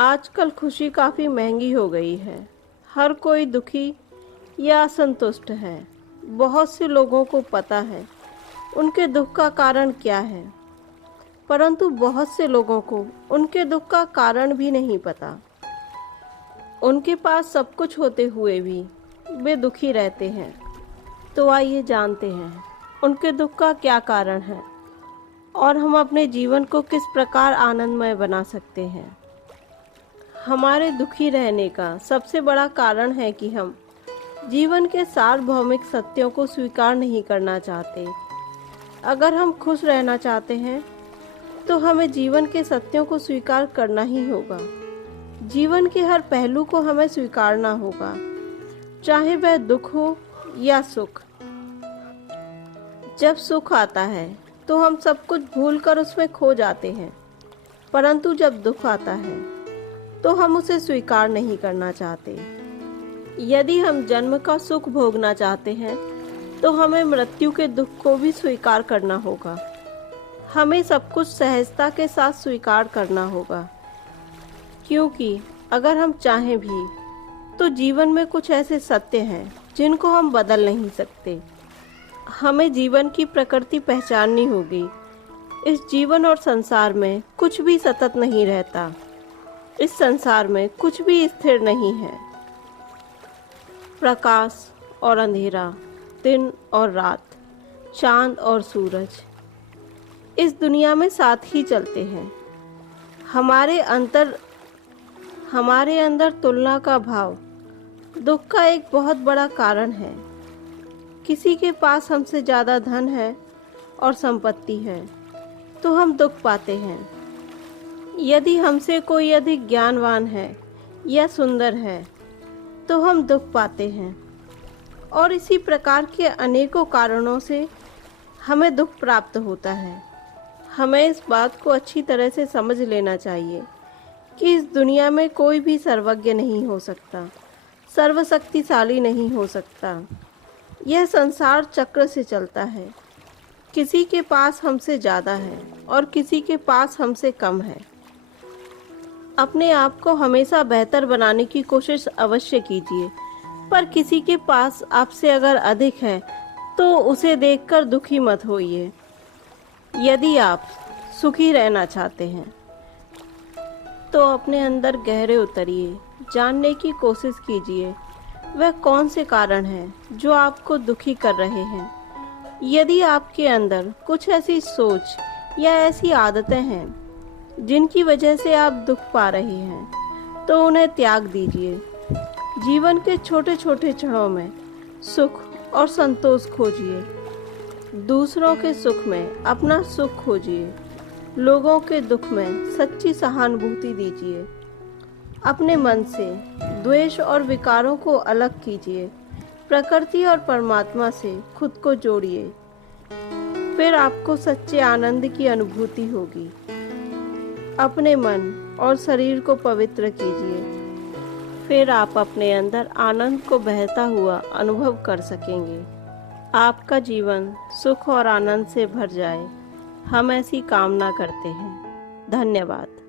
आजकल खुशी काफ़ी महंगी हो गई है। हर कोई दुखी या असंतुष्ट है। बहुत से लोगों को पता है उनके दुख का कारण क्या है, परंतु बहुत से लोगों को उनके दुख का कारण भी नहीं पता। उनके पास सब कुछ होते हुए भी वे दुखी रहते हैं। तो आइए जानते हैं उनके दुख का क्या कारण है और हम अपने जीवन को किस प्रकार आनंदमय बना सकते हैं। हमारे दुखी रहने का सबसे बड़ा कारण है कि हम जीवन के सार्वभौमिक सत्यों को स्वीकार नहीं करना चाहते। अगर हम खुश रहना चाहते हैं तो हमें जीवन के सत्यों को स्वीकार करना ही होगा। जीवन के हर पहलू को हमें स्वीकारना होगा, चाहे वह दुख हो या सुख। जब सुख आता है तो हम सब कुछ भूलकर उसमें खो जाते हैं, परंतु जब दुख आता है तो हम उसे स्वीकार नहीं करना चाहते। यदि हम जन्म का सुख भोगना चाहते हैं तो हमें मृत्यु के दुख को भी स्वीकार करना होगा। हमें सब कुछ सहजता के साथ स्वीकार करना होगा, क्योंकि अगर हम चाहें भी तो जीवन में कुछ ऐसे सत्य हैं जिनको हम बदल नहीं सकते। हमें जीवन की प्रकृति पहचाननी होगी। इस जीवन और संसार में कुछ भी सतत नहीं रहता। इस संसार में कुछ भी स्थिर नहीं है। प्रकाश और अंधेरा, दिन और रात, चांद और सूरज इस दुनिया में साथ ही चलते हैं। हमारे अंदर तुलना का भाव दुख का एक बहुत बड़ा कारण है। किसी के पास हमसे ज़्यादा धन है और संपत्ति है तो हम दुख पाते हैं। यदि हमसे कोई अधिक ज्ञानवान है या सुंदर है तो हम दुख पाते हैं। और इसी प्रकार के अनेकों कारणों से हमें दुख प्राप्त होता है। हमें इस बात को अच्छी तरह से समझ लेना चाहिए कि इस दुनिया में कोई भी सर्वज्ञ नहीं हो सकता, सर्वशक्तिशाली नहीं हो सकता। यह संसार चक्र से चलता है। किसी के पास हमसे ज़्यादा है और किसी के पास हमसे कम है। अपने आप को हमेशा बेहतर बनाने की कोशिश अवश्य कीजिए, पर किसी के पास आपसे अगर अधिक है तो उसे देखकर दुखी मत होइए। यदि आप सुखी रहना चाहते हैं तो अपने अंदर गहरे उतरिए, जानने की कोशिश कीजिए वह कौन से कारण हैं जो आपको दुखी कर रहे हैं। यदि आपके अंदर कुछ ऐसी सोच या ऐसी आदतें हैं जिनकी वजह से आप दुख पा रहे हैं तो उन्हें त्याग दीजिए। जीवन के छोटे छोटे क्षणों में सुख और संतोष खोजिए। दूसरों के सुख में अपना सुख खोजिए। लोगों के दुख में सच्ची सहानुभूति दीजिए। अपने मन से द्वेष और विकारों को अलग कीजिए। प्रकृति और परमात्मा से खुद को जोड़िए। फिर आपको सच्चे आनंद की अनुभूति होगी। अपने मन और शरीर को पवित्र कीजिए। फिर आप अपने अंदर आनंद को बहता हुआ अनुभव कर सकेंगे। आपका जीवन सुख और आनंद से भर जाए, हम ऐसी कामना करते हैं। धन्यवाद।